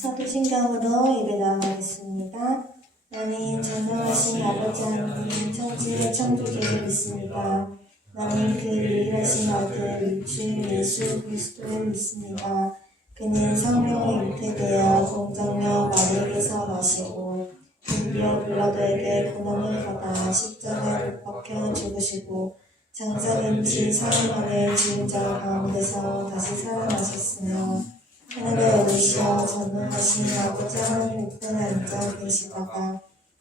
사도신경으로 예배 나아가겠습니다. 나는 전능하신 아버지 하나님 천지의 창조주를 믿습니다. 나는 그 유일하신 아들 주 예수 그리스도를 믿습니다. 그는 성령에 잉태되어 공정녀 마리에게서 나시고 본디오 빌라도에게 고난을 받아 십자가에 못 박혀 죽으시고 장사된 지 4일 만에 죽은 자 가운데서 다시 살아나셨으며 하늘에 오르시어 전능하신 아버지 하나님 우편에 앉아 계시다가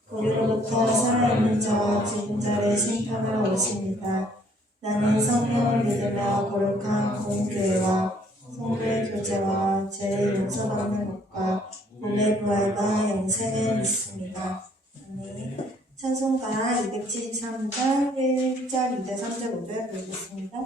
우리로부터 살아있는 자와 죽은 자를 심판하러 오십니다. 나는 성령을 믿으며 거룩한 공교회와 성도의 교제와 죄를 용서받는 것과 몸의 부활과 영생을 믿습니다. 아멘. 찬송가 273장 1절, 2절, 3절, 5절 보겠습니다.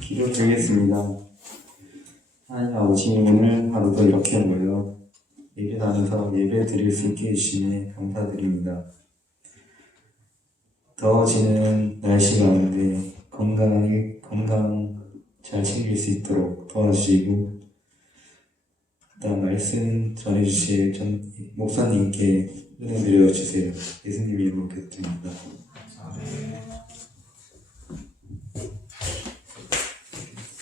기도드리겠습니다. 하나님 아버지, 오늘 하루도 이렇게 모여 예배당에서 예배 드릴 수 있게 해주시니 감사드립니다. 더워지는 날씨 가운데 건강 잘 챙길 수 있도록 도와주시고, 그다음 말씀 전해주실 목사님께 은혜 드려주세요. 예수님 이름으로 기도드립니다.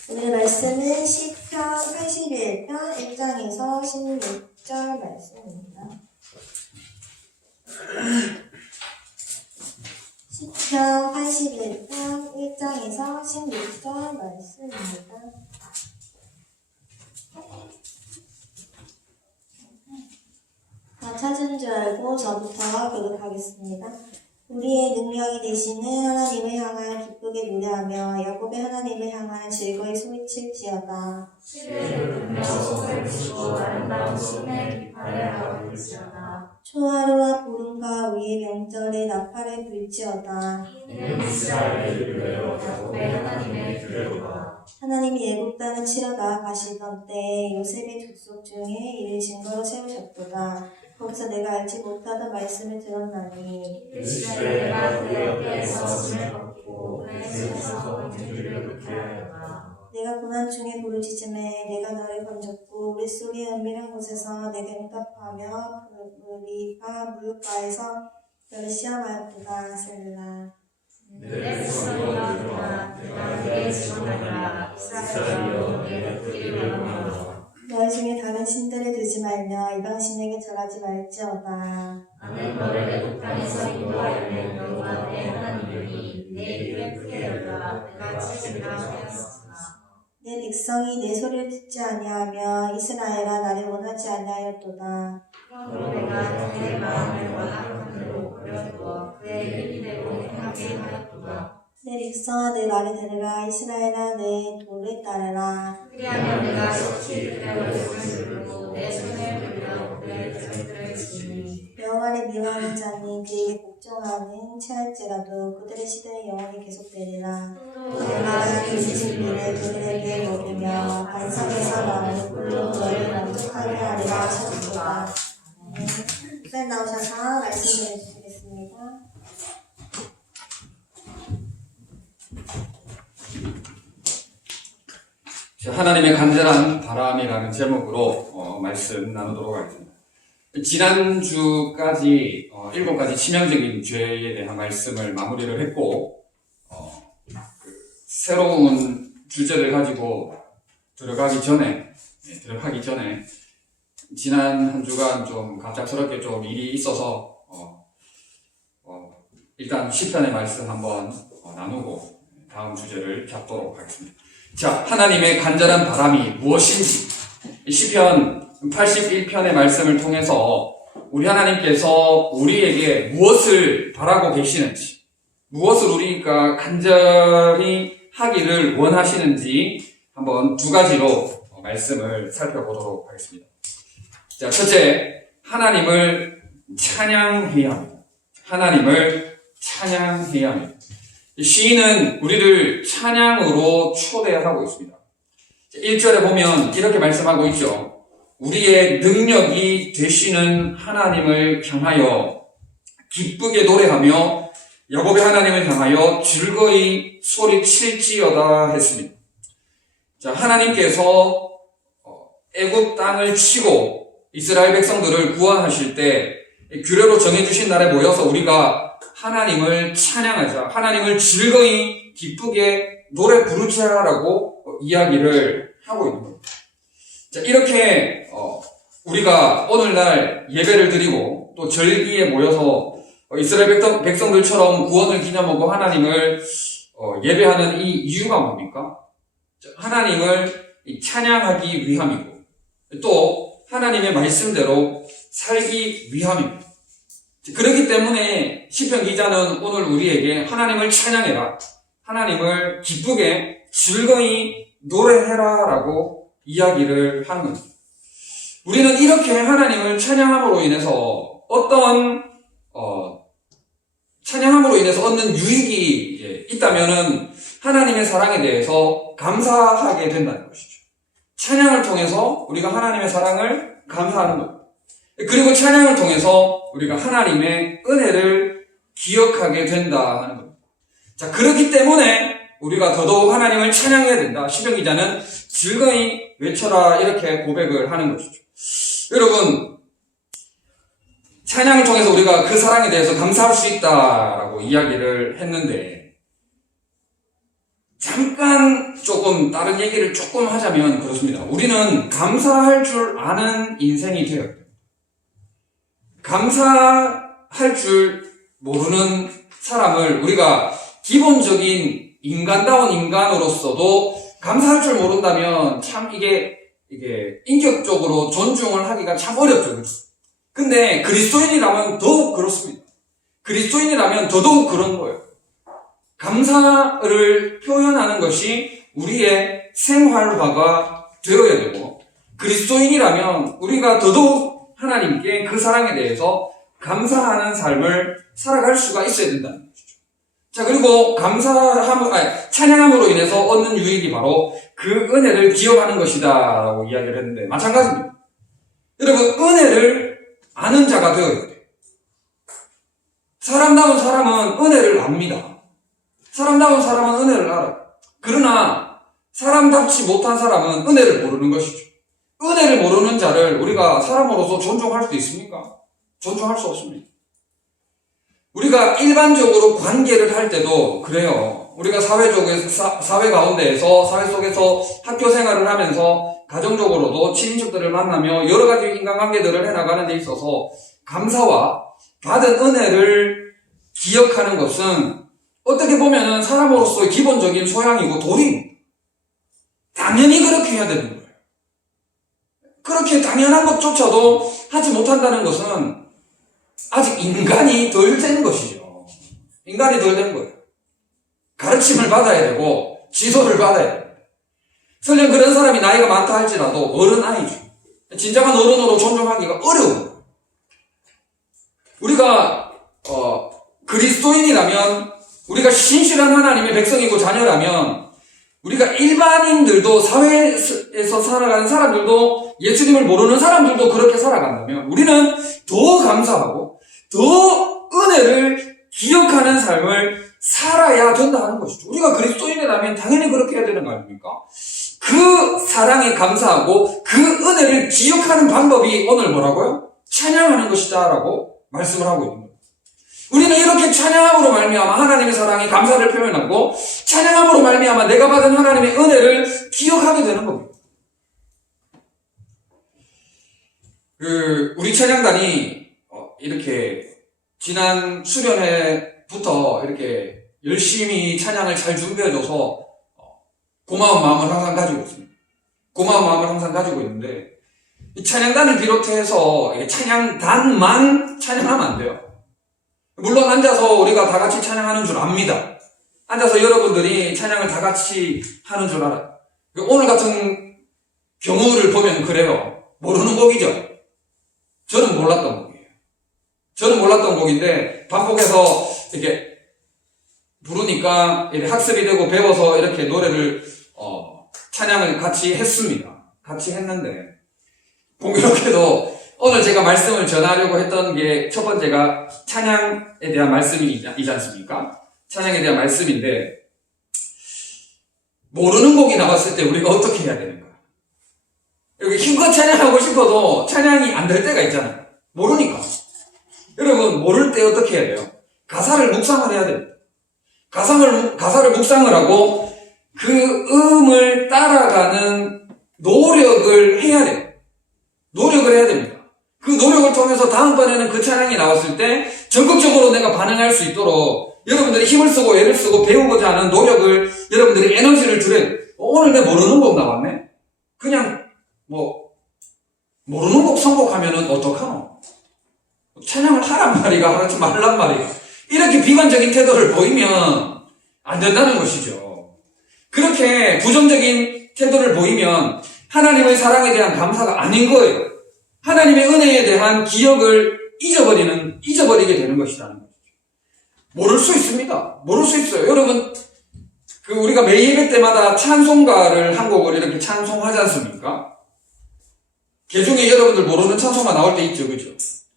오늘 말씀은 시편 81편 1장에서 16절 말씀입니다. 시편 81편 1장에서 16절 말씀입니다. 다 찾은 줄 알고 저부터 교독하겠습니다. 우리의 능력이 되시는 하나님을 향하여 기쁘게 노래하며 야곱의 하나님을 향하여 즐거이 소리칠지어다. 초하루와 보름과 우리의 명절에 나팔을 불지어다. 이는 이스라엘의 이름으로 야곱의 하나님의 규례로다. 하나님이 애굽 땅을 치러 나아가시던 때 요셉의 족속 중에 이를 증거로 세우셨도다. 거기서 내가 알지 못하던 말씀을 들었나니 그 시절에 내가 그의 옆에서 짐을 벗고 그의 손에서 공주를 붙게 하였다. 내가 고난 중에 부르짖음에 내가 너를 건졌고 우릿속의 은밀한 곳에서 내게 응답하며 우리가 물가에서 너를 시험하였도다. 셀라. 내 백성이여 들으라. 내가 그에게 증언하리라. 이스라엘이여 내가 그를 바라보라. 너희 중에 다른 신들을 두지 말며 이방신에게 절하지 말지어다. 나는 너를 애굽 땅에서 인도하려는 여호와 내 하나님이니 내 입을 크게 열라. 내가 치리라 하였으나 내 백성이 내 소리를 듣지 아니하며 이스라엘아 나를 원하지 아니하였도다. 그러므로 내가 그의 마음을 완악한 대로 버려두어 그의 입대로 행하게 하였도다. 내 백성아 내 말을 들으라. 이스라엘아 내 도를 따르라. 그리하면 내가 속히 그의 얼굴을 누르고 내 손을 들며 그의 곁들을 지니 여호와를 미워하는 자니 그에게 복종하는 체할지라도 그들의 시대는 영원히 계속되리라. 또 내가 그집 미를 그들에게 먹이며 반석에서 나오는 꿀로 너를 만족하게 하리라 하셨도다. 목사님 나오셔서 말씀해 주시겠습니다. 하나님의 간절한 바람이라는 제목으로 말씀 나누도록 하겠습니다. 지난주까지 7가지 치명적인 죄에 대한 말씀을 마무리를 했고 새로운 주제를 가지고 들어가기 전에 지난 한 주간 좀 갑작스럽게 좀 일이 있어서 일단 시편의 말씀 한번 나누고 다음 주제를 잡도록 하겠습니다. 자, 하나님의 간절한 바람이 무엇인지 시편 81편의 말씀을 통해서 우리 하나님께서 우리에게 무엇을 바라고 계시는지, 무엇을 우리가 간절히 하기를 원하시는지 한번 두 가지로 말씀을 살펴보도록 하겠습니다. 자, 첫째, 하나님을 찬양해야 합니다. 하나님을 찬양해야 합니다. 시인은 우리를 찬양으로 초대하고 있습니다. 1절에 보면 이렇게 말씀하고 있죠. 우리의 능력이 되시는 하나님을 향하여 기쁘게 노래하며 야곱의 하나님을 향하여 즐거이 소리칠지어다 했습니다. 자, 하나님께서 애굽 땅을 치고 이스라엘 백성들을 구원하실 때 규례로 정해주신 날에 모여서 우리가 하나님을 찬양하자, 하나님을 즐거이 기쁘게 노래 부르자라고 이야기를 하고 있는 겁니다. 자, 이렇게 우리가 오늘날 예배를 드리고 또 절기에 모여서 이스라엘 백성들처럼 구원을 기념하고 하나님을 예배하는 이 이유가 뭡니까? 하나님을 찬양하기 위함이고 또 하나님의 말씀대로 살기 위함입니다. 그렇기 때문에 시편 기자는 오늘 우리에게 하나님을 찬양해라, 하나님을 기쁘게 즐거이 노래해라 라고 이야기를 하는 겁니다. 우리는 이렇게 하나님을 찬양함으로 인해서 찬양함으로 인해서 얻는 유익이 있다면은 하나님의 사랑에 대해서 감사하게 된다는 것이죠. 찬양을 통해서 우리가 하나님의 사랑을 감사하는 것. 그리고 찬양을 통해서 우리가 하나님의 은혜를 기억하게 된다 하는 겁니다. 자, 그렇기 때문에 우리가 더더욱 하나님을 찬양해야 된다. 시편 기자는 즐거이 외쳐라 이렇게 고백을 하는 것이죠. 여러분, 찬양을 통해서 우리가 그 사랑에 대해서 감사할 수 있다라고 이야기를 했는데 잠깐 조금 다른 얘기를 조금 하자면 그렇습니다. 우리는 감사할 줄 아는 인생이 되어야 돼요. 감사할 줄 모르는 사람을 우리가 기본적인 인간다운 인간으로서도 감사할 줄 모른다면 참 이게 인격적으로 존중을 하기가 참 어렵죠. 근데 그리스도인이라면 더욱 그렇습니다. 그리스도인이라면 더더욱 그런 거예요. 감사를 표현하는 것이 우리의 생활화가 되어야 되고 그리스도인이라면 우리가 더더욱 하나님께 그 사랑에 대해서 감사하는 삶을 살아갈 수가 있어야 된다는 것이죠. 자, 그리고 찬양함으로 인해서 얻는 유익이 바로 그 은혜를 기억하는 것이다 라고 이야기를 했는데 마찬가지입니다. 여러분, 은혜를 아는 자가 되어야 돼요. 사람다운 사람은 은혜를 압니다. 사람다운 사람은 은혜를 알아요. 그러나 사람답지 못한 사람은 은혜를 모르는 것이죠. 은혜를 모르는 자를 우리가 사람으로서 존중할 수 있습니까? 존중할 수 없습니다. 우리가 일반적으로 관계를 할 때도 그래요. 우리가 사회 가운데에서, 사회 속에서 학교 생활을 하면서 가정적으로도 친인척들을 만나며 여러 가지 인간관계들을 해나가는 데 있어서 감사와 받은 은혜를 기억하는 것은 어떻게 보면은 사람으로서의 기본적인 소양이고 도리입니다. 당연히 그렇게 해야 되는 거예요. 그렇게 당연한 것조차도 하지 못한다는 것은 아직 인간이 덜 된 것이죠. 인간이 덜 된 거예요. 가르침을 받아야 되고 지도를 받아야 돼요. 설령 그런 사람이 나이가 많다 할지라도 어른 아이죠. 진정한 어른으로 존중하기가 어려워요. 우리가 그리스도인이라면, 우리가 신실한 하나님의 백성이고 자녀라면, 우리가 일반인들도, 사회에서 살아가는 사람들도, 예수님을 모르는 사람들도 그렇게 살아간다면 우리는 더 감사하고 더 은혜를 기억하는 삶을 살아야 된다는 것이죠. 우리가 그리스도인이라면 당연히 그렇게 해야 되는 거 아닙니까? 그 사랑에 감사하고 그 은혜를 기억하는 방법이 오늘 뭐라고요? 찬양하는 것이다 라고 말씀을 하고 있는 거예요. 우리는 이렇게 찬양함으로 말미암아 하나님의 사랑에 감사를 표현하고 찬양함으로 말미암아 내가 받은 하나님의 은혜를 기억하게 되는 겁니다. 우리 찬양단이 이렇게 지난 수련회부터 이렇게 열심히 찬양을 잘 준비해줘서 고마운 마음을 항상 가지고 있습니다. 고마운 마음을 항상 가지고 있는데, 이 찬양단을 비롯해서 찬양단만 찬양하면 안 돼요. 물론 앉아서 우리가 다 같이 찬양하는 줄 압니다. 앉아서 여러분들이 찬양을 다 같이 하는 줄 알아요. 오늘 같은 경우를 보면 그래요. 모르는 곡이죠. 저는 몰랐던 곡이에요. 저는 몰랐던 곡인데 반복해서 이렇게 부르니까 학습이 되고 배워서 이렇게 노래를 찬양을 같이 했습니다. 같이 했는데 공교롭게도 오늘 제가 말씀을 전하려고 했던 게 첫 번째가 찬양에 대한 말씀이지 않습니까? 찬양에 대한 말씀인데, 모르는 곡이 나왔을 때 우리가 어떻게 해야 되는가? 여기 힘껏 찬양하고 싶어도 찬양이 안 될 때가 있잖아요. 모르니까. 여러분, 모를 때 어떻게 해야 돼요? 가사를 묵상을 해야 됩니다. 가사를 묵상을 하고 그 음을 따라가는 노력을 해야 돼요. 노력을 해야 됩니다. 그 노력을 통해서 다음번에는 그 찬양이 나왔을 때 적극적으로 내가 반응할 수 있도록 여러분들이 힘을 쓰고 애를 쓰고 배우고자 하는 노력을, 여러분들이 에너지를 들여야 돼요. 오늘 내 모르는 곡 나왔네? 그냥 모르는 곡 선곡하면은 어떡하노? 찬양을 하란 말이가 하지 말란 말이가. 이렇게 비관적인 태도를 보이면 안 된다는 것이죠. 그렇게 부정적인 태도를 보이면 하나님의 사랑에 대한 감사가 아닌 거예요. 하나님의 은혜에 대한 기억을 잊어버리게 되는 것이라는 거죠. 모를 수 있습니다. 모를 수 있어요. 여러분, 우리가 매 예배 때마다 찬송가를 한 곡을 이렇게 찬송하지 않습니까? 개중에 여러분들 모르는 찬송가 나올 때 있죠, 그죠?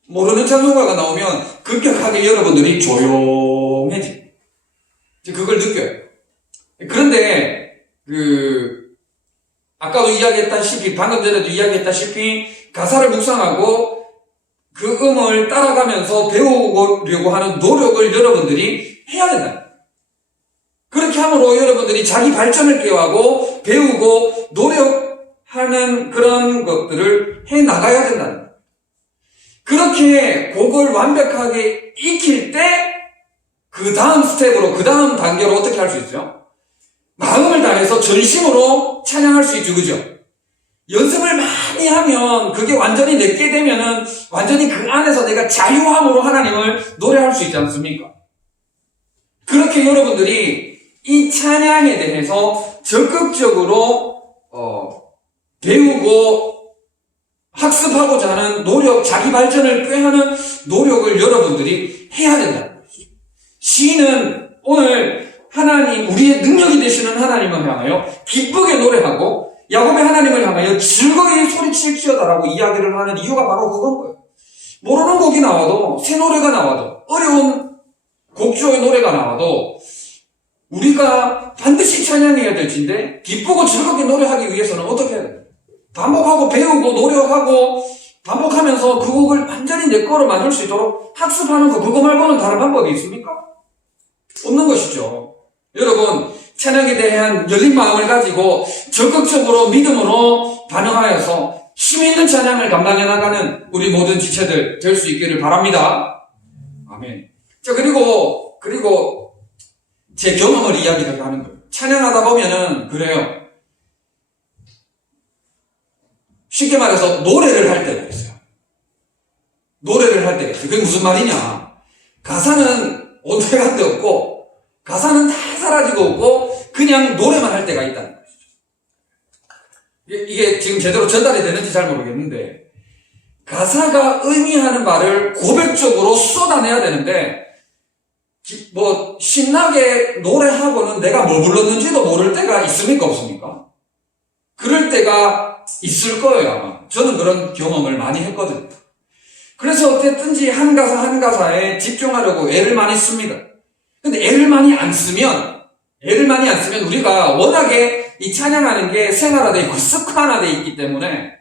모르는 찬송가가 나오면 급격하게 여러분들이 조용해지. 그걸 느껴요. 그런데 아까도 이야기했다시피, 방금 전에도 이야기했다시피 가사를 묵상하고 그 음을 따라가면서 배우려고 하는 노력을 여러분들이 해야 된다. 그렇게 함으로 여러분들이 자기 발전을 깨워하고 배우고 노력하는 그런 것들을 해 나가야 된다는 거예요. 그렇게 곡을 완벽하게 익힐 때 그 다음 스텝으로, 그 다음 단계로 어떻게 할 수 있어요? 마음을 다해서 전심으로 찬양할 수 있죠, 그죠? 연습을 많이 하면 그게 완전히 내게 되면은 완전히 그 안에서 내가 자유함으로 하나님을 노래할 수 있지 않습니까? 그렇게 여러분들이 이 찬양에 대해서 적극적으로 배우고 학습하고자 하는 노력, 자기 발전을 꾀하는 노력을 여러분들이 해야 된다는 거죠. 시인은 오늘 하나님, 우리의 능력이 되시는 하나님을 향하여 기쁘게 노래하고 야곱의 하나님을 향하여 즐거이 소리칠지어다라고 이야기를 하는 이유가 바로 그건 거예요. 모르는 곡이 나와도, 새 노래가 나와도, 어려운 곡조의 노래가 나와도 우리가 반드시 찬양해야 될 텐데 기쁘고 즐겁게 노래하기 위해서는 어떻게 해야 돼요? 반복하고 배우고 노력하고 반복하면서 그 곡을 완전히 내 거로 만들 수 있도록 학습하는 거, 그거 말고는 다른 방법이 있습니까? 없는 것이죠. 여러분, 찬양에 대한 열린 마음을 가지고 적극적으로 믿음으로 반응하여서 힘있는 찬양을 감당해 나가는 우리 모든 지체들 될 수 있기를 바랍니다. 아멘. 자, 그리고 제 경험을 이야기를 하는 거예요. 찬양하다 보면은 그래요. 쉽게 말해서 노래를 할 때가 있어요. 노래를 할 때가 있어요. 그게 무슨 말이냐? 가사는 온데간데 없고 가사는 다 사라지고 없고 그냥 노래만 할 때가 있다는 것이죠. 이게 지금 제대로 전달이 되는지 잘 모르겠는데 가사가 의미하는 말을 고백적으로 쏟아내야 되는데 신나게 노래하고는 내가 뭐 불렀는지도 모를 때가 있습니까? 없습니까? 그럴 때가 있을 거예요, 아마. 저는 그런 경험을 많이 했거든요. 그래서 어쨌든지 한 가사 한 가사에 집중하려고 애를 많이 씁니다. 근데 애를 많이 안 쓰면 우리가 워낙에 이 찬양하는 게 생활화되어 있고 습관화되어 있기 때문에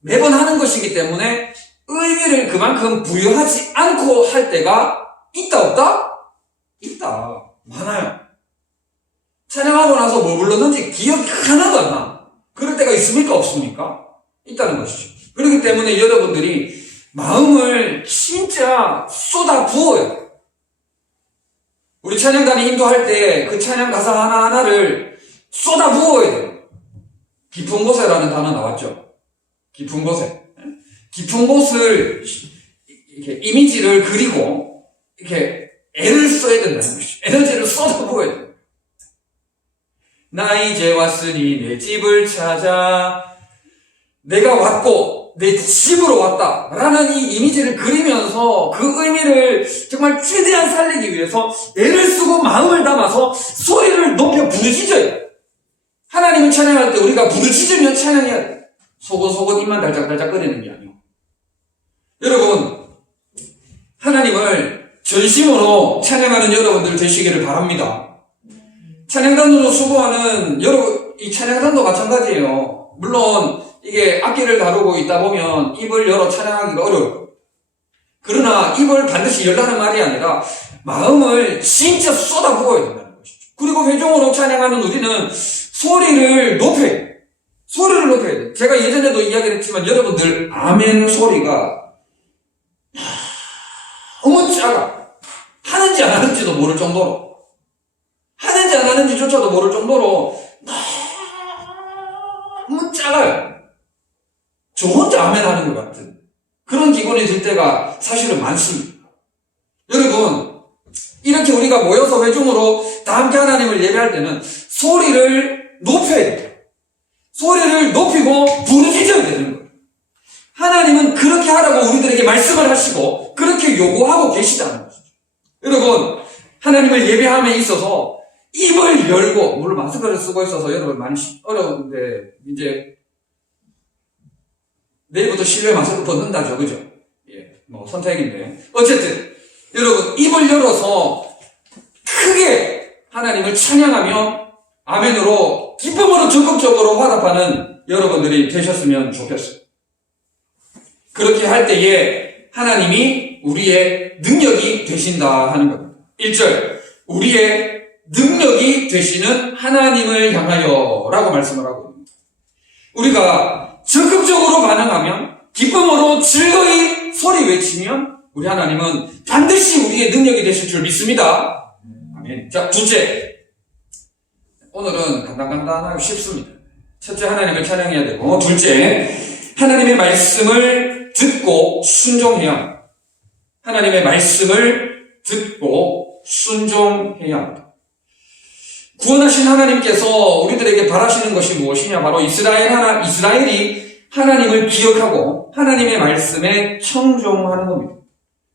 매번 하는 것이기 때문에 의미를 그만큼 부여하지 않고 할 때가 있다, 없다? 있다. 많아요. 찬양하고 나서 뭐 불렀는지 기억이 하나도 안 나. 그럴 때가 있습니까? 없습니까? 있다는 것이죠. 그렇기 때문에 여러분들이 마음을 진짜 쏟아 부어요. 우리 찬양단이 인도할 때 그 찬양 가사 하나하나를 쏟아 부어야 돼요. 깊은 곳에라는 단어 나왔죠. 깊은 곳에. 깊은 곳을 이렇게 이미지를 그리고 이렇게 애를 써야 된다는 것이죠. 에너지를 쏟아 부어야 돼요. 나 이제 왔으니 내 집을 찾아 내가 왔고 내 집으로 왔다 라는 이 이미지를 그리면서 그 의미를 정말 최대한 살리기 위해서 애를 쓰고 마음을 담아서 소리를 높여 부르짖어요. 하나님을 찬양할 때 우리가 부르짖으면 찬양해야 돼. 소곤소곤 입만 달짝달짝 거리는 게 아니고. 여러분, 하나님을 전심으로 찬양하는 여러분들 되시기를 바랍니다. 찬양단으로 수고하는 여러분, 이 찬양단도 마찬가지예요. 물론 이게 악기를 다루고 있다 보면 입을 열어 찬양하기가 어려워요. 그러나 입을 반드시 열라는 말이 아니라 마음을 진짜 쏟아부어야 된다는 것이죠. 그리고 회중으로 찬양하는 우리는 소리를 높여야 돼요. 소리를 높여야 돼요. 제가 예전에도 이야기를 했지만 여러분들 아멘 소리가 너무 작아. 하는지 안 하는지도 모를 정도로, 하는지 안 하는지조차도 모를 정도로 너무 작아요. 저 혼자 아멘 하는 것 같은 그런 기분이 들 때가 사실은 많습니다. 여러분, 이렇게 우리가 모여서 회중으로 다 함께 하나님을 예배할 때는 소리를 높여야 돼요. 소리를 높이고 부르짖어야 되는 거예요. 하나님은 그렇게 하라고 우리들에게 말씀을 하시고 그렇게 요구하고 계시다는 것이죠. 여러분, 하나님을 예배함에 있어서 입을 열고, 물론 마스크를 쓰고 있어서 여러분 많이 어려운데 이제 내일부터 실내 마스크 벗는다죠, 그죠? 예, 선택인데. 어쨌든, 여러분, 입을 열어서 크게 하나님을 찬양하며 아멘으로 기쁨으로 적극적으로 화답하는 여러분들이 되셨으면 좋겠어요. 그렇게 할 때에 하나님이 우리의 능력이 되신다 하는 겁니다. 1절, 우리의 능력이 되시는 하나님을 향하여 라고 말씀을 하고 있습니다. 우리가 적극적으로 반응하면 기쁨으로 즐거이 소리 외치면 우리 하나님은 반드시 우리의 능력이 되실 줄 믿습니다. 아멘. 자, 둘째. 오늘은 간단하고 쉽습니다. 첫째, 하나님을 찬양해야 되고, 둘째, 하나님의 말씀을 듣고 순종해야 합니다. 하나님의 말씀을 듣고 순종해야 합니다. 구원하신 하나님께서 우리들에게 바라시는 것이 무엇이냐? 바로 이스라엘이 하나님을 기억하고 하나님의 말씀에 청종하는 겁니다.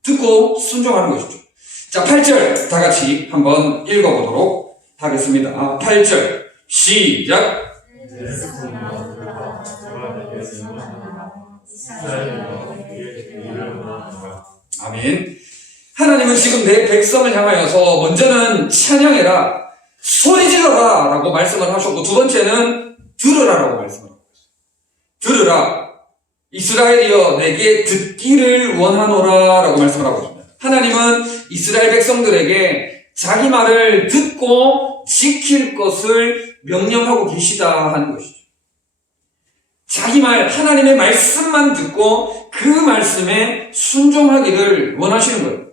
듣고 순종하는 것이죠. 자, 8절 다 같이 한번 읽어보도록 하겠습니다. 8절 시작. 아멘. 하나님은 지금 내 백성을 향하여서 먼저는 찬양해라, 소리 질러라 라고 말씀을 하셨고, 두 번째는 들으라 라고 말씀을 하고 있어요. 들으라, 이스라엘이여 내게 듣기를 원하노라 라고 말씀을 하고 있습니다. 하나님은 이스라엘 백성들에게 자기 말을 듣고 지킬 것을 명령하고 계시다 하는 것이죠. 자기 말, 하나님의 말씀만 듣고 그 말씀에 순종하기를 원하시는 거예요.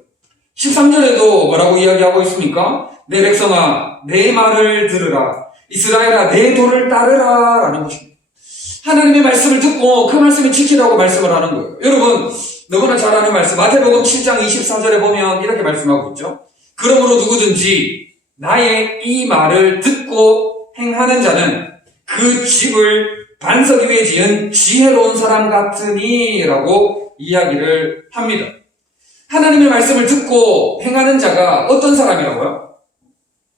13절에도 뭐라고 이야기하고 있습니까? 내 백성아, 내 말을 들으라. 이스라엘아, 내 도를 따르라. 라는 것입니다. 하나님의 말씀을 듣고 그 말씀을 지키라고 말씀을 하는 거예요. 여러분, 너무나 잘 아는 말씀, 마태복음 7장 24절에 보면 이렇게 말씀하고 있죠. 그러므로 누구든지 나의 이 말을 듣고 행하는 자는 그 집을 반석 위에 지은 지혜로운 사람 같으니 라고 이야기를 합니다. 하나님의 말씀을 듣고 행하는 자가 어떤 사람이라고요?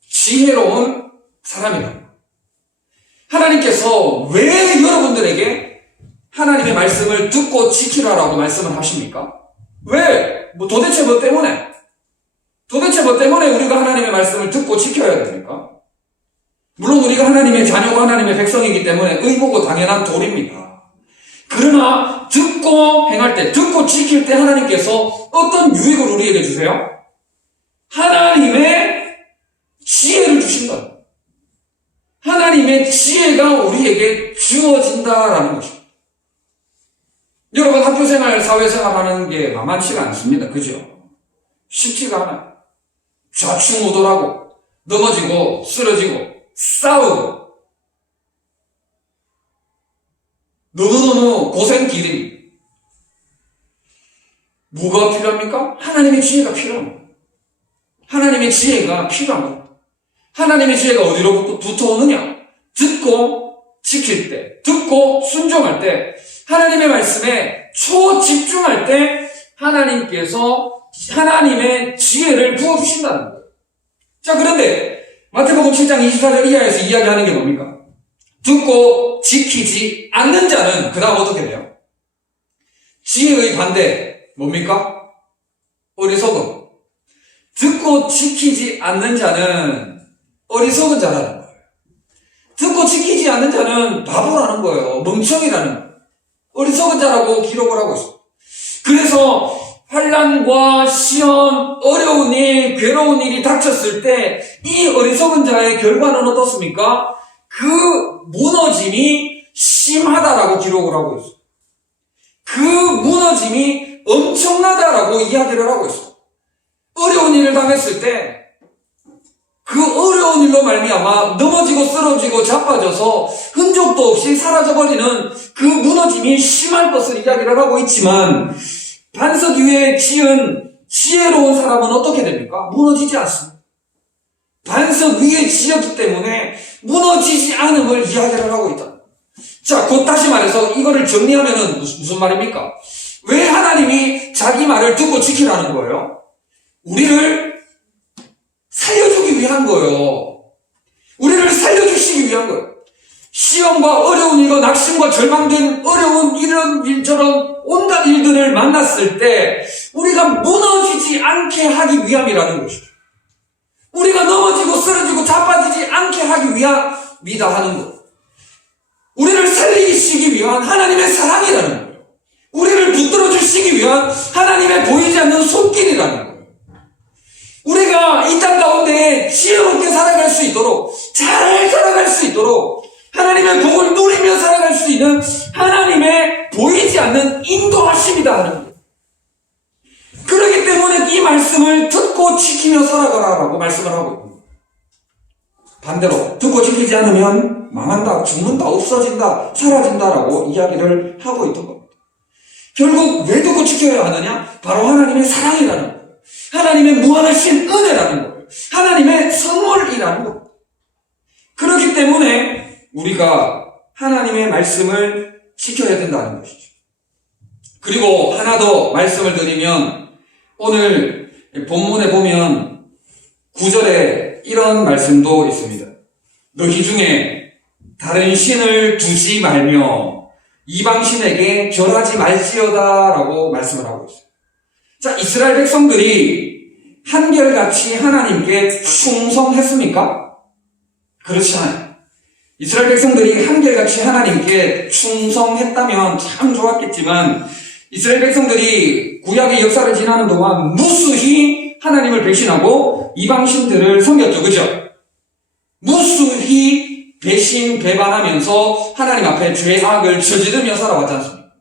지혜로운 사람이라고. 하나님께서 왜 여러분들에게 하나님의 말씀을 듣고 지키라라고 말씀을 하십니까? 왜? 도대체 뭐 때문에? 도대체 뭐 때문에 우리가 하나님의 말씀을 듣고 지켜야 됩니까? 물론 우리가 하나님의 자녀고 하나님의 백성이기 때문에 의무고 당연한 도리입니다. 그러나 듣고 행할 때, 듣고 지킬 때 하나님께서 어떤 유익을 우리에게 주세요? 하나님의 지혜를 주신다. 하나님의 지혜가 우리에게 주어진다라는 것입니다. 여러분, 학교생활, 사회생활 하는 게 만만치가 않습니다. 그죠? 쉽지가 않아요. 좌충우돌하고 넘어지고 쓰러지고 싸우고 너무너무 고생길입니다. 뭐가 필요합니까? 하나님의 지혜가 필요합니다. 하나님의 지혜가 필요합니다. 하나님의 지혜가 어디로 붙어오느냐? 듣고 지킬 때, 듣고 순종할 때, 하나님의 말씀에 초집중할 때 하나님께서 하나님의 지혜를 부어주신다는 거예요. 자, 그런데 마태복음 7장 24절 이하에서 이야기하는 게 뭡니까? 듣고 지키지 않는 자는 그 다음 어떻게 돼요? 지혜의 반대 뭡니까? 어리석음. 듣고 지키지 않는 자는 어리석은 자라는 거예요. 듣고 지키지 않는 자는 바보라는 거예요. 멍청이라는 거예요. 어리석은 자라고 기록을 하고 있어요. 그래서 환난과 시험, 어려운 일, 괴로운 일이 닥쳤을 때 이 어리석은 자의 결과는 어떻습니까? 그 무너짐이 심하다라고 기록을 하고 있어요. 그 무너짐이 엄청나다라고 이야기를 하고 있어요. 어려운 일을 당했을 때 그 어려운 일로 말미암아 넘어지고 쓰러지고 자빠져서 흔적도 없이 사라져버리는 그 무너짐이 심할 것을 이야기를 하고 있지만 반석 위에 지은 지혜로운 사람은 어떻게 됩니까? 무너지지 않습니다. 반석 위에 지었기 때문에 무너지지 않음을 이야기를 하고 있다. 자, 곧 다시 말해서 이거를 정리하면은 무슨 말입니까? 왜 하나님이 자기 말을 듣고 지키라는 거예요? 우리를 살려주기 위한 거예요. 우리를 살려주시기 위한 거예요. 시험과 어려운 일과 낙심과 절망된 어려운 이런 일처럼 온갖 일들을 만났을 때 우리가 무너지지 않게 하기 위함이라는 것이죠. 우리가 넘어지고 쓰러지고 자빠지지 않게 하기 위함이다 하는 것. 우리를 살리시기 위한 하나님의 사랑이라는 거예요. 우리를 붙들어 주시기 위한 하나님의 보이지 않는 손길이라는 거예요. 우리가 이 땅 가운데 지혜롭게 살아갈 수 있도록, 잘 살아갈 수 있도록 하나님의 복을 누리며 살아갈 수 있는 하나님의 보이지 않는 인도하심이다 하는 거예요. 그렇기 때문에 이 말씀을 듣고 지키며 살아가라라고 말씀을 하고 있습니다. 반대로 듣고 지키지 않으면 망한다, 죽는다, 없어진다, 사라진다라고 이야기를 하고 있던 겁니다. 결국 왜 듣고 지켜야 하느냐? 바로 하나님의 사랑이라는 거예요. 하나님의 무한하신 은혜라는 거예요. 하나님의 선물이라는 거예요. 그렇기 때문에 우리가 하나님의 말씀을 지켜야 된다는 것이죠. 그리고 하나 더 말씀을 드리면 오늘 본문에 보면 9절에 이런 말씀도 있습니다. 너희 중에 다른 신을 두지 말며 이방신에게 절하지 말지어다 라고 말씀을 하고 있어요. 자, 이스라엘 백성들이 한결같이 하나님께 충성했습니까? 그렇지 않아요. 이스라엘 백성들이 한결같이 하나님께 충성했다면 참 좋았겠지만 이스라엘 백성들이 구약의 역사를 지나는 동안 무수히 하나님을 배신하고 이방신들을 섬겼죠. 그죠? 무수히 배신, 배반하면서 하나님 앞에 죄악을 저지르며 살아왔지 않습니까?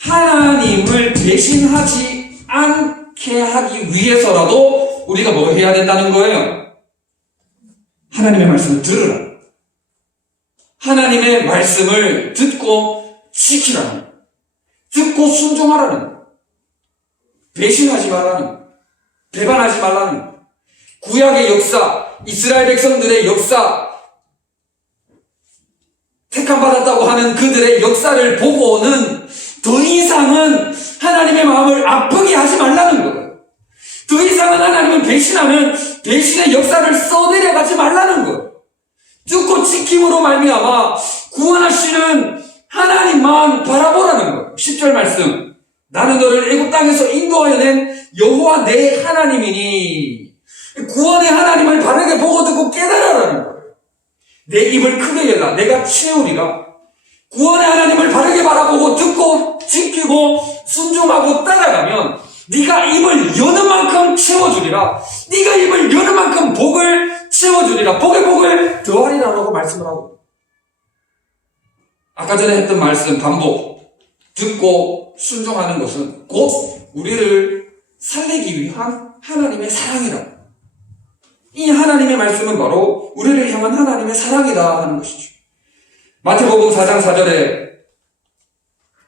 하나님을 배신하지 않게 하기 위해서라도 우리가 뭐 해야 된다는 거예요? 하나님의 말씀을 들으라. 하나님의 말씀을 듣고 지키라는 거예요. 듣고 순종하라는 거예요. 배신하지 말라는 거예요. 배반하지 말라는 거예요. 구약의 역사, 이스라엘 백성들의 역사, 택함받았다고 하는 그들의 역사를 보고는 더 이상은 하나님의 마음을 아프게 하지 말라는 거예요. 더 이상은 하나님을 배신하는 배신의 역사를 써내려가지 말라는 거예요. 듣고 지킴으로 말미암아 구원하시는 하나님만 바라보라는 거예요. 10절 말씀. 나는 너를 애굽 땅에서 인도하여 낸 여호와 내 하나님이니. 구원의 하나님을 바르게 보고 듣고 깨달으라는 거예요. 내 입을 크게 열라 내가 채우리라. 구원의 하나님을 바르게 바라보고 듣고 지키고 순종하고 따라가면 네가 입을 여는 만큼 채워주리라. 네가 입을 여는 만큼 복을 채워주리라. 복에 복을 더하리라 라고 말씀을 하고, 아까 전에 했던 말씀 반복. 듣고 순종하는 것은 곧 우리를 살리기 위한 하나님의 사랑이라. 이 하나님의 말씀은 바로 우리를 향한 하나님의 사랑이다 하는 것이죠. 마태복음 4장 4절에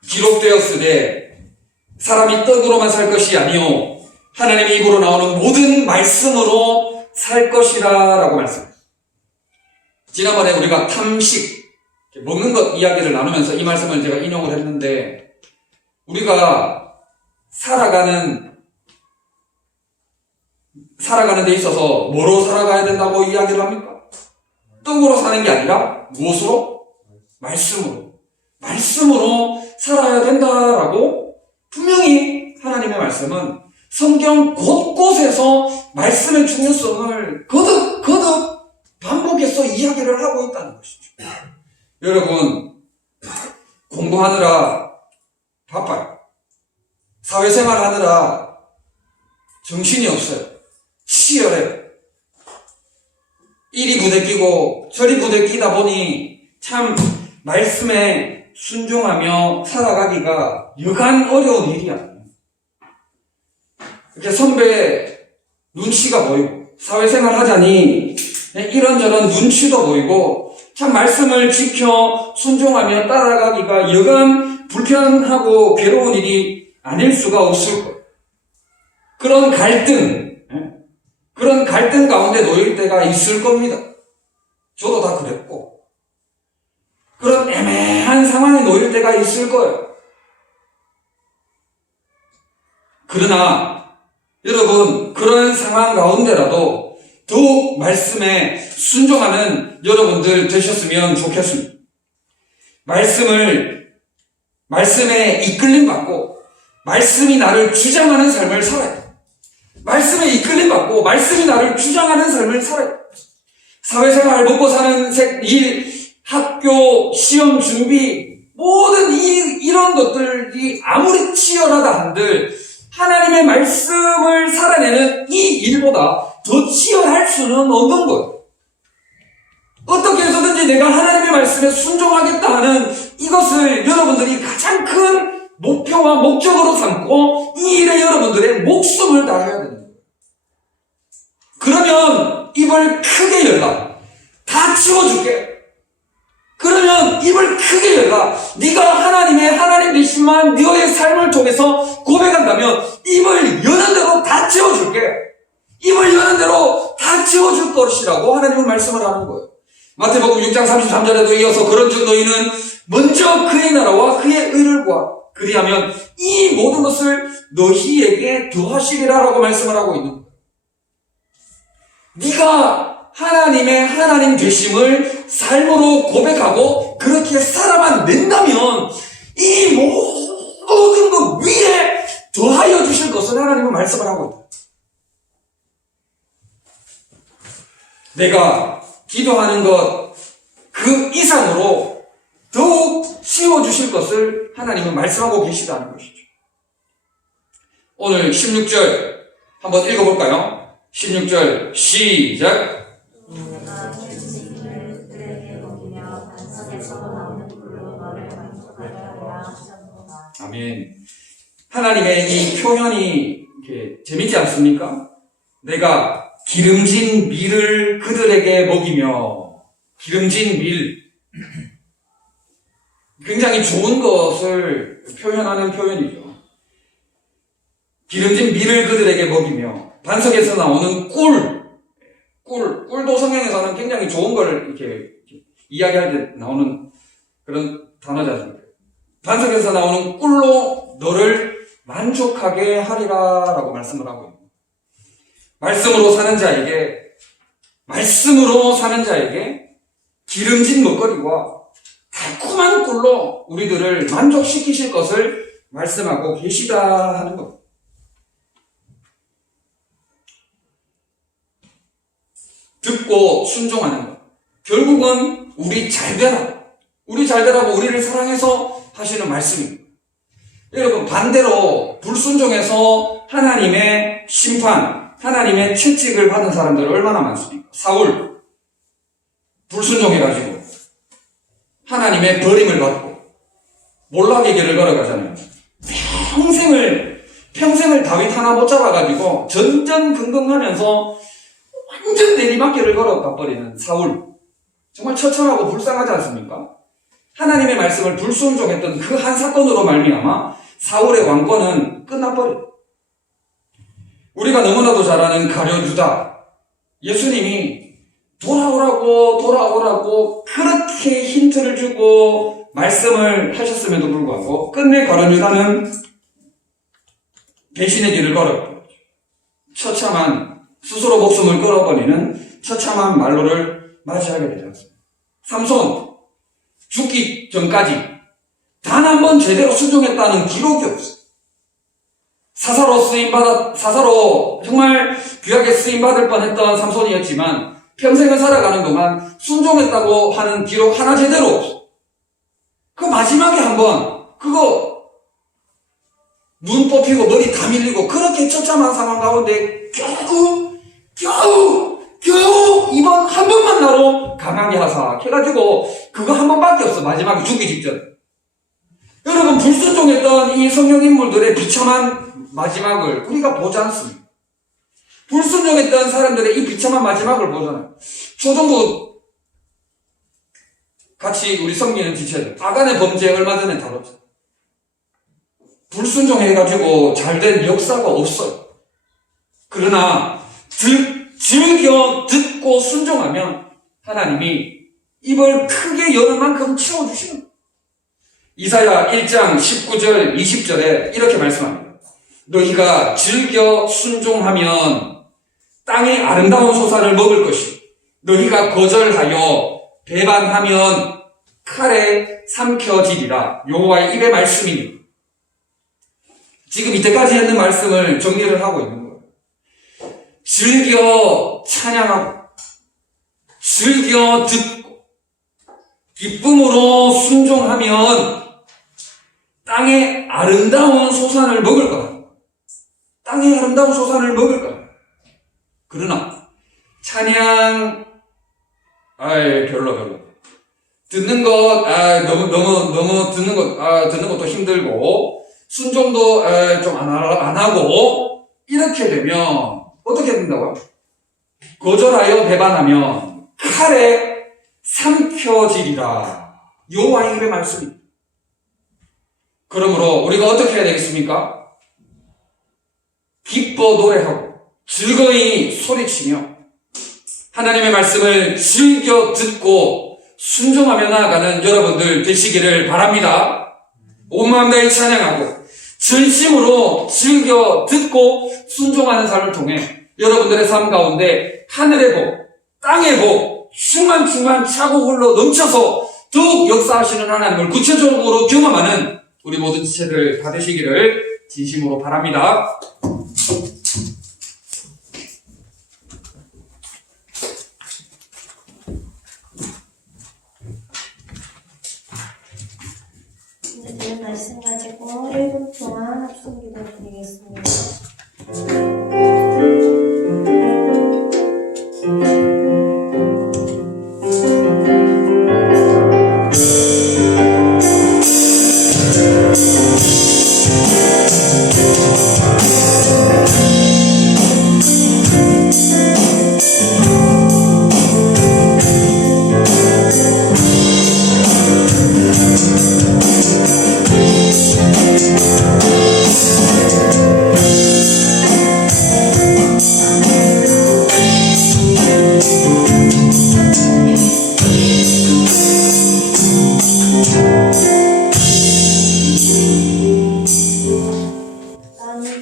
기록되었으되 사람이 떡으로만 살 것이 아니요 하나님의 입으로 나오는 모든 말씀으로 살 것이라 라고 말씀합니다. 지난번에 우리가 탐식, 먹는 것 이야기를 나누면서 이 말씀을 제가 인용을 했는데, 우리가 살아가는 데 있어서 뭐로 살아가야 된다고 이야기를 합니까? 떡으로 사는 게 아니라 무엇으로? 말씀으로 살아야 된다라고 분명히 하나님의 말씀은 성경 곳곳에서 말씀의 중요성을 거듭 반복해서 이야기를 하고 있다는 것이죠. 여러분, 공부하느라 바빠요. 사회생활 하느라 정신이 없어요. 치열해요. 이리 부대끼고 저리 부대끼다 보니 참 말씀에 순종하며 살아가기가 여간 어려운 일이야. 이렇게 선배 눈치가 보이고 사회생활 하자니 이런저런 눈치도 보이고 참 말씀을 지켜 순종하며 따라가기가 여간 불편하고 괴로운 일이 아닐 수가 없을 거예요. 그런 갈등 가운데 놓일 때가 있을 겁니다. 저도 다 그랬고, 그런 애매한 상황에 놓일 때가 있을 거예요. 그러나 여러분, 그런 상황 가운데라도 더욱 말씀에 순종하는 여러분들 되셨으면 좋겠습니다. 말씀에 이끌림 받고 말씀이 나를 주장하는 삶을 살아야 돼. 말씀에 이끌림 받고 말씀이 나를 주장하는 삶을 살아야 돼. 사회생활, 먹고 사는 일, 학교, 시험 준비, 모든 이런 것들이 아무리 치열하다 한들 하나님의 말씀을 살아내는 이 일보다 더 치열할 수는 없는 거예요. 어떻게 해서든지 내가 하나님의 말씀에 순종하겠다 하는 이것을 여러분들이 가장 큰 목표와 목적으로 삼고 이 일에 여러분들의 목숨을 다해야 되는 거예요. 그러면 입을 크게 열라. 다 치워줄게. 그러면 입을 크게 열라. 네가 하나님 되시만 너의 삶을 통해서 고백한다면 입을 여는 대로 다 채워줄게. 입을 여는 대로 다 채워줄 것이라고 하나님은 말씀을 하는 거예요. 마태복음 6장 33절에도 이어서 그런즉 너희는 먼저 그의 나라와 그의 의를 구하라. 그리하면 이 모든 것을 너희에게 더하시리라라고 말씀을 하고 있는 거예요. 네가 하나님의 하나님 되심을 삶으로 고백하고 그렇게 살아만 낸다면 이 모든 것 위에 더하여 주실 것을 하나님은 말씀을 하고 있다. 내가 기도하는 것 그 이상으로 더욱 씌워주실 것을 하나님은 말씀하고 계시다는 것이죠. 오늘 16절 한번 읽어볼까요? 16절 시작. 내가 혈지기를 그들에게 먹이며 반석에서 나오는 불로 너를 만족하게 하리라 하셨도다. 아멘. 하나님의 이 표현이 이렇게 재밌지 않습니까? 내가 기름진 밀을 그들에게 먹이며, 기름진 밀, 굉장히 좋은 것을 표현하는 표현이죠. 기름진 밀을 그들에게 먹이며, 반석에서 나오는 꿀도 성경에서는 굉장히 좋은 걸 이렇게 이야기할 때 나오는 그런 단어지 않습니까? 반석에서 나오는 꿀로 너를 만족하게 하리라라고 말씀을 하고 있습니다. 말씀으로 사는 자에게 기름진 먹거리와 달콤한 꿀로 우리들을 만족시키실 것을 말씀하고 계시다 하는 겁니다. 듣고 순종하는 것. 결국은 우리 잘 되라고 우리를 사랑해서 하시는 말씀입니다. 여러분, 반대로 불순종해서 하나님의 심판, 하나님의 채찍을 받은 사람들 얼마나 많습니까? 사울, 불순종해가지고 하나님의 버림을 받고 몰락의 길을 걸어가잖아요. 평생을 다윗 하나 못 잡아가지고 전전긍긍하면서 완전 내리막길을 걸어가 버리는 사울. 정말 처참하고 불쌍하지 않습니까? 하나님의 말씀을 불순종했던 그 한 사건으로 말미암아 사울의 왕권은 끝나버려요. 우리가 너무나도 잘 아는 가룟유다. 예수님이 돌아오라고 그렇게 힌트를 주고 말씀을 하셨음에도 불구하고 끝내 가룟유다는 배신의 길을 걸었고 처참한, 스스로 목숨을 끊어버리는 처참한 말로를 맞이하게 되지 않습니다. 삼손, 죽기 전까지 단 한 번 제대로 순종했다는 기록이 없어요. 사사로 정말 귀하게 쓰임받을 뻔했던 삼손이었지만 평생을 살아가는 동안 순종했다고 하는 기록 하나 제대로 없어요. 그 마지막에 한번 눈 뽑히고 머리 다 밀리고 그렇게 처참한 상황 가운데 겨우 이번 한 번만 나로 강하게 하사 해가지고 그거 한 번밖에 없어. 마지막에 죽기 직전. 여러분, 불순종했던 이 성령 인물들의 비참한 마지막을 우리가 보지 않습니다. 불순종했던 사람들의 이 비참한 마지막을 보잖아요. 초등부 같이 우리 성기는 지체들 아간의 범죄 얼마 전에 다뤘죠. 불순종해가지고 잘된 역사가 없어요. 그러나 즐겨 듣고 순종하면 하나님이 입을 크게 여는 만큼 채워주시는 거예요. 이사야 1장 19절 20절에 이렇게 말씀합니다. 너희가 즐겨 순종하면 땅의 아름다운 소산을 먹을 것이요 너희가 거절하여 배반하면 칼에 삼켜지리라. 여호와의 입의 말씀입니다. 지금 이때까지 했는 말씀을 정리를 하고 있는 거예요. 즐겨 찬양하고 즐겨 듣고 기쁨으로 순종하면 땅의 아름다운 소산을 먹을 거다. 땅의 아름다운 소산을 먹을 거다. 그러나 찬양 별로 듣는 것 너무 듣는 것도 힘들고 순종도 좀 안 하고 이렇게 되면 어떻게 된다고요? 거절하여 배반하면 칼에 삼켜지리라. 여호와의 입의 말씀입니다. 그러므로 우리가 어떻게 해야 되겠습니까? 기뻐 노래하고 즐거이 소리치며 하나님의 말씀을 즐겨 듣고 순종하며 나아가는 여러분들 되시기를 바랍니다. 온 마음 다해 찬양하고 전심으로 즐겨 듣고 순종하는 삶을 통해 여러분들의 삶 가운데 하늘의 복, 땅의 복, 충만 차고 흘러 넘쳐서 더욱 역사하시는 하나님을 구체적으로 경험하는 우리 모든 지체들 다 되시기를 진심으로 바랍니다. 이제 드린 말씀 가지고 1분 동안 합성 기도 드리겠습니다.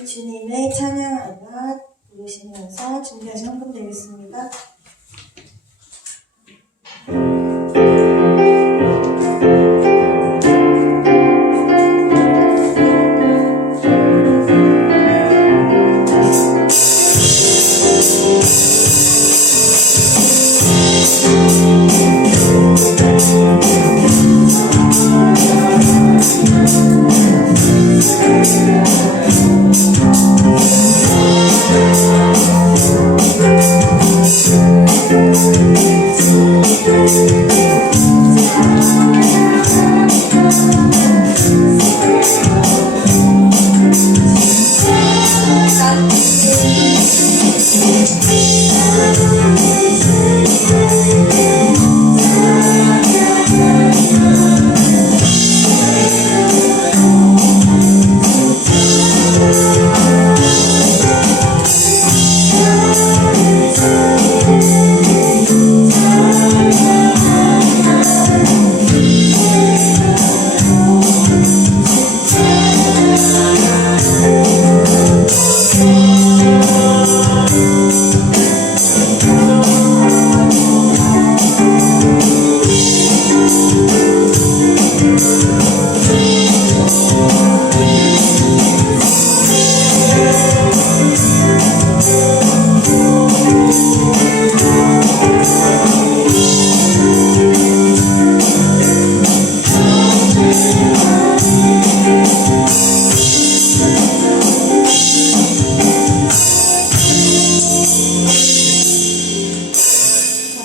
주님의 찬양하라 부르시면서 준비하신 헌금 되겠습니다.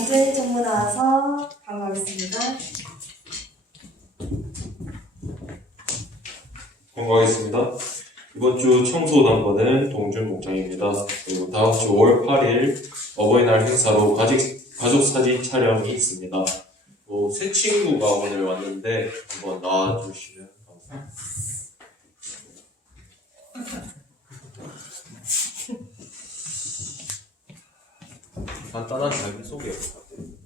전체 정보 나와서 반갑습니다. 건강하겠습니다. 이번 주 청소 담당은 동준 목장입니다. 그리고 다음 주 5월 8일 어버이날 행사로 가족 사진 촬영이 있습니다. 새 친구가 오늘 왔는데 한번 나와주시면 감사합니다. 간단한 자기소개 부탁드립니다.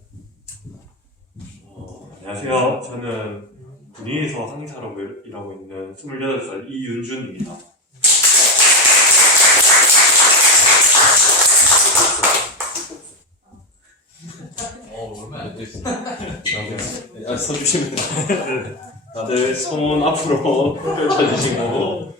안녕하세요. 저는 군위에서 항해사로 일하고 있는 28살 이윤준입니다. 얼마 안 됐어요. 서주시면 다들 손 앞으로 펼쳐주시고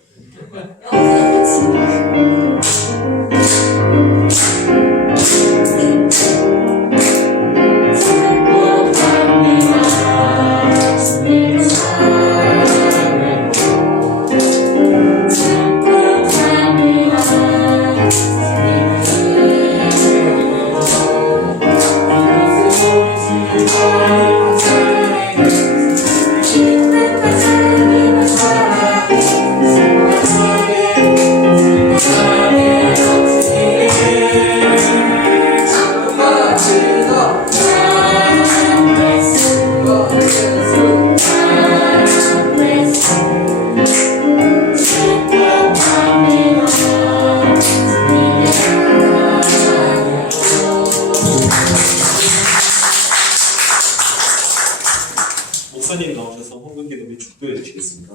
목사님 나오셔서 헌금기도 및 축도해 주시겠습니다.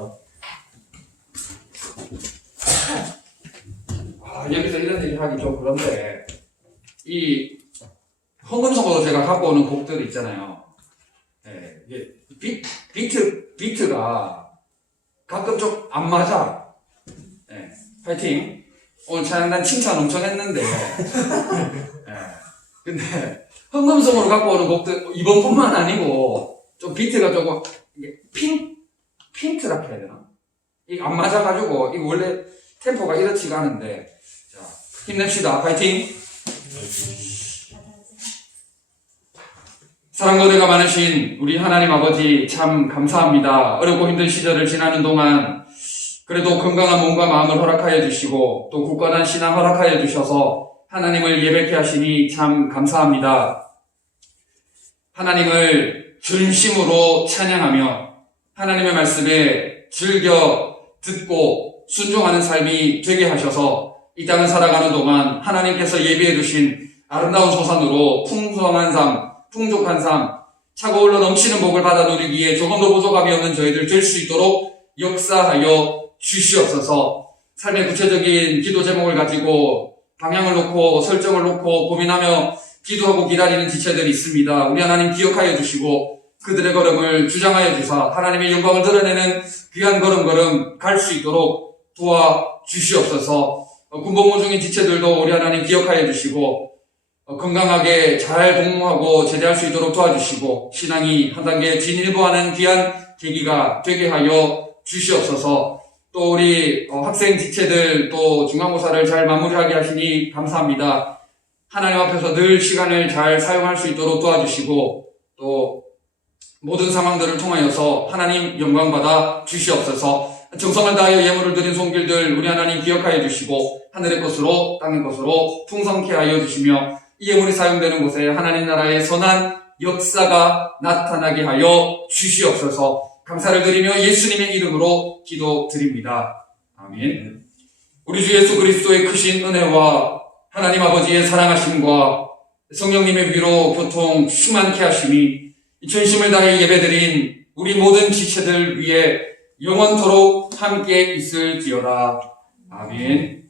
여기서 이런 얘기 하기 좀 그런데, 이 헌금성으로 제가 갖고 오는 곡들 있잖아요. 예, 이게 비트가 가끔 좀 안 맞아. 예, 파이팅. 오늘 찬양단 칭찬 엄청 했는데, 예, 근데 헌금성으로 갖고 오는 곡들 이번뿐만 아니고 좀 비트가 조금 이게 핀트라 해야 되나? 이게 안 맞아가지고 이거 원래 템포가 이렇지가 않은데, 자 힘냅시다. 파이팅. 사랑과 은혜가 많으신 우리 하나님 아버지 참 감사합니다. 어렵고 힘든 시절을 지나는 동안 그래도 건강한 몸과 마음을 허락하여 주시고 또 굳건한 신앙 허락하여 주셔서 하나님을 예배케 하시니 참 감사합니다. 하나님을 진심으로 찬양하며 하나님의 말씀에 즐겨 듣고 순종하는 삶이 되게 하셔서 이 땅을 살아가는 동안 하나님께서 예비해 두신 아름다운 소산으로 풍성한 삶, 풍족한 삶, 차고 흘러 넘치는 복을 받아 누리기에 조금도 부족함이 없는 저희들 될 수 있도록 역사하여 주시옵소서. 삶의 구체적인 기도 제목을 가지고 방향을 놓고 설정을 놓고 고민하며 기도하고 기다리는 지체들이 있습니다. 우리 하나님 기억하여 주시고 그들의 걸음을 주장하여 주사 하나님의 영광을 드러내는 귀한 걸음걸음 갈 수 있도록 도와주시옵소서. 군복무 중인 지체들도 우리 하나님 기억하여 주시고 건강하게 잘 복무하고 제대할 수 있도록 도와주시고 신앙이 한 단계 진일보하는 귀한 계기가 되게 하여 주시옵소서. 또 우리 학생 지체들 또 중간고사를 잘 마무리하게 하시니 감사합니다. 하나님 앞에서 늘 시간을 잘 사용할 수 있도록 도와주시고 또 모든 상황들을 통하여서 하나님 영광받아 주시옵소서. 정성을 다하여 예물을 드린 손길들 우리 하나님 기억하여 주시고 하늘의 것으로 땅의 것으로 풍성케 하여 주시며 이 예물이 사용되는 곳에 하나님 나라의 선한 역사가 나타나게 하여 주시옵소서. 감사를 드리며 예수님의 이름으로 기도드립니다. 아멘. 우리 주 예수 그리스도의 크신 은혜와 하나님 아버지의 사랑하심과 성령님의 위로 교통 충만케 하심이 전심을 다해 예배드린 우리 모든 지체들 위해 영원토록 함께 있을지어다. 아멘.